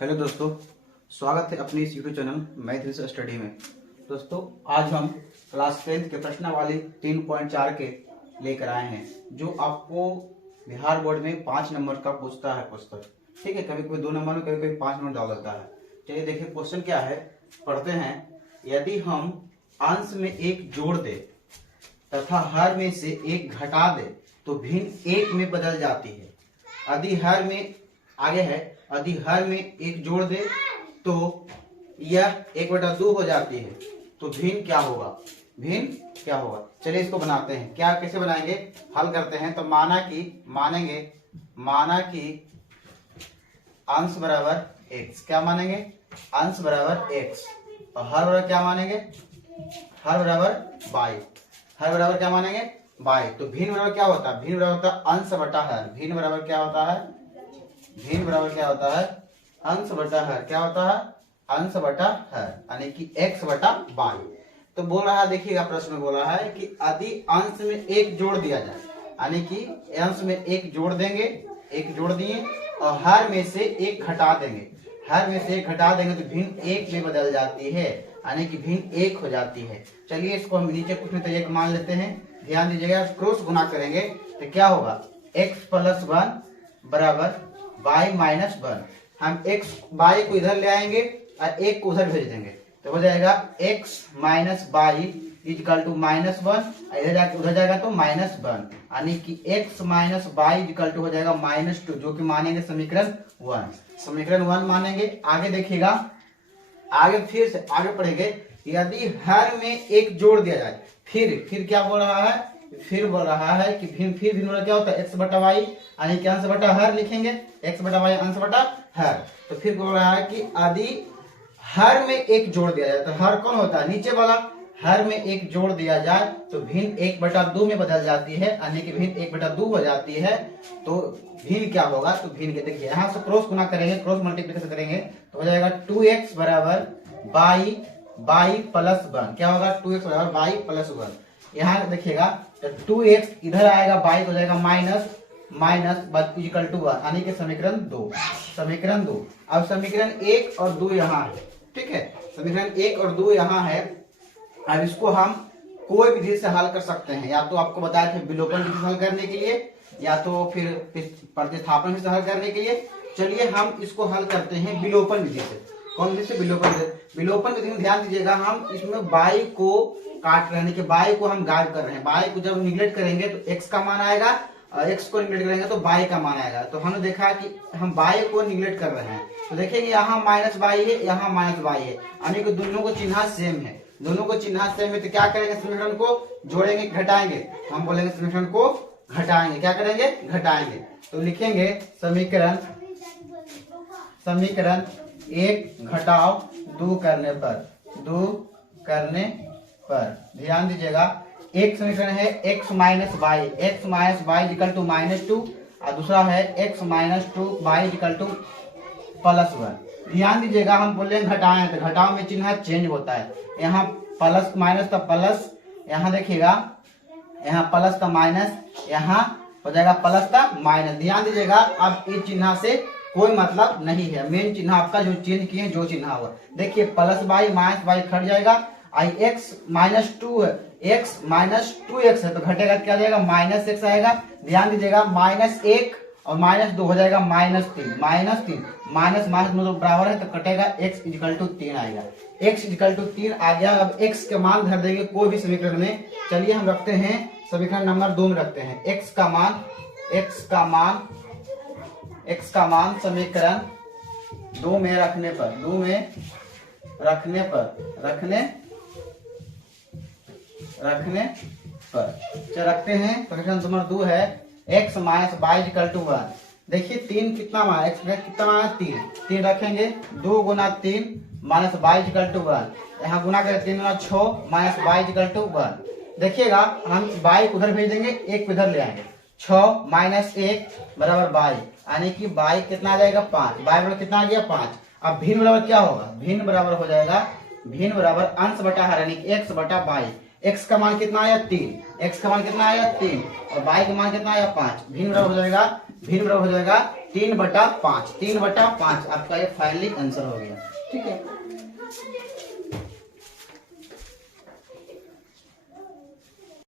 Hello दोस्तों, स्वागत है अपने इस यूट्यूब चैनल मैथ स्टडी में। दोस्तों आज हम क्लास 10th के प्रश्नावली 3.4 के लेकर आए हैं, जो आपको बिहार बोर्ड में 5 नंबर का पूछता है पुस्तक। ठीक है, कभी कभी 2 नंबर में, कभी कभी 5 नंबर डाल देता है। चलिए देखिए क्वेश्चन क्या है, पढ़ते हैं। यदि हम अंश में 1 जोड़ दे तथा हर में से 1 घटा दे तो भिन्न 1 में बदल जाती है। यदि हर में आगे है, यदि हर में 1 जोड़ दे तो यह 1/2 हो जाती है, तो भिन्न क्या होगा? भिन्न क्या होगा? चलिए इसको बनाते हैं। क्या कैसे बनाएंगे, हल करते हैं। तो माना कि अंश बराबर x। क्या मानेंगे? अंश बराबर x। और हर बराबर क्या मानेंगे? हर बराबर y। हर बराबर क्या मानेंगे? y। तो भिन्न बराबर क्या होता है? भिन्न बराबर होता है अंश बटा हर। भिन्न बराबर क्या होता है? भिन्न बराबर क्या होता है? अंश बटा हर। क्या होता है? अंश बटा हर, यानी कि x बटा y। तो बोल रहा है, देखिएगा प्रश्न में बोल रहा है कि यदि अंश में 1 जोड़ दिया जाए, यानी कि अंश में 1 जोड़ देंगे, 1 जोड़ दिए और हर में से 1 घटा देंगे। हर में से 1 घटा देंगे तो भिन्न 1 में बदल जाती है, यानी कि भिन्न 1 हो जाती है। चलिए इसको हम नीचे कुछ में तो 1 मान लेते हैं। ध्यान दीजिएगा, क्रॉस गुना करेंगे तो क्या होगा? x + 1 बराबर y - 1। हम y को इधर ले आएंगे और 1 को उधर भेज देंगे, तो हो जाएगा x - y = -1। इधर जाके उधर जाएगा तो -1, यानी कि x - y हो जाएगा -2, जो कि मानेंगे समीकरण 1। समीकरण 1 मानेंगे। आगे देखिएगा, आगे फिर से आगे पढ़ेंगे। यदि हर में 1 जोड़ दिया जाए, फिर क्या बोल रहा है? फिर बोल रहा है कि भिन्न क्या होता है? x बटा y, यानी कि अंश बटा हर लिखेंगे। x बटा y अंश बटा हर। तो फिर बोल रहा है कि यदि हर में 1 जोड़ दिया जाए, तो हर कौन होता है? नीचे वाला। हर में 1 जोड़ दिया जाए तो भिन्न 1/2 में बदल जाती है, यानी कि भिन्न 1/2 हो जाती है। तो भिन्न क्या होगा? तो भिन्न के देखिए, यहाँ से क्रॉस गुना करेंगे, क्रॉस मल्टीप्लिकेशन करेंगे तो हो जाएगा 2x बराबर y + 1। क्या होगा? 2x बराबर y + 1। यहाँ देखिएगा तो 2x इधर आएगा, y हो जाएगा माइनस = 1, यानी कि समीकरण 2। समीकरण 2। अब समीकरण 1 और 2 यहाँ है। ठीक है, समीकरण 1 और 2 यहाँ है। अब इसको हम कोई विधि से हल कर सकते हैं। या तो आपको बताया था विलोपन विधि से हल करने के लिए, या तो फिर प्रतिस्थापन विधि से हल करने के लिए। चलिए हम इसको हल करते हैं विलोपन विधि से। कौन विधि से? विलोपन विधि। विलोपन विधि में ध्यान दीजिएगा, हम इसमें y को काट रहे हैं कि y को हम गायब कर रहे हैं। y को जब निगलेक्ट करेंगे तो x का मान आएगा, और x को निगलेक्ट करेंगे तो y का मान आएगा। तो हमने देखा कि हम y को निगलेक्ट कर रहे हैं, तो देखेंगे यहाँ -y है, यहाँ -y है, यानी कि दोनों को चिन्ह सेम है। दोनों को चिन्ह सेम है तो क्या करेंगे? समीकरण को जोड़ेंगे, घटाएंगे। हम बोलेंगे समीकरण को घटाएंगे। क्या करेंगे? घटाएंगे। तो लिखेंगे समीकरण 1 घटाओ 2 करने पर। ध्यान दीजिएगा, एक समीकरण है x - y = -2, और दूसरा है x - 2y = +1। ध्यान दीजिएगा, हम बोल रहे हैं घटाएं, तो घटाओ में चिन्ह चेंज होता है। यहाँ प्लस माइनस का प्लस, यहाँ देखिएगा यहाँ प्लस का माइनस, यहाँ हो जाएगा प्लस का माइनस। ध्यान दीजिएगा, अब इस चिन्ह से कोई मतलब नहीं है। मेन चिन्ह आपका जो चेंज किए जो चिन्ह हुआ, देखिए +y -y खट जाएगा। x - 2x है तो घटेगा, क्या जाएगा? -x आएगा। ध्यान दीजिएगा, -1 और -2 हो जाएगा -3। माइनस मतलब बराबर है, तो कटेगा x = 3 आएगा। x = 3 आ गया। अब x के मान धर देंगे कोई भी समीकरण में। चलिए हम रखते हैं समीकरण नंबर 2 में रखते हैं x का मान समीकरण 2 में रखने पर चल रखते हैं। समीकरण नंबर 2 है x - y = 1। देखिए 3 कितना मान, x कितना मान? 3 रखेंगे। 2 × 3 - y = 1। यहाँ गुना करें 3 × 6 - y = 1। देखिएगा, हम y को उधर भेज देंगे, 1 को इधर ले आएंगे। 6 - 1 बराबर y, यानी कि y कितना आ जाएगा? 5। y बराबर कितना आ गया? 5। अब भिन्न बराबर क्या होगा? भिन्न बराबर हो जाएगा, भिन्न बराबर अंश बटा हर, यानी कि x बटा y। x का मान कितना आया? 3। x का मान कितना आया? 3। और y का मान कितना आया? 5। भिन्न बराबर हो जाएगा 3/5, 3/5 आपका ये फाइनली आंसर हो गया। ठीक है,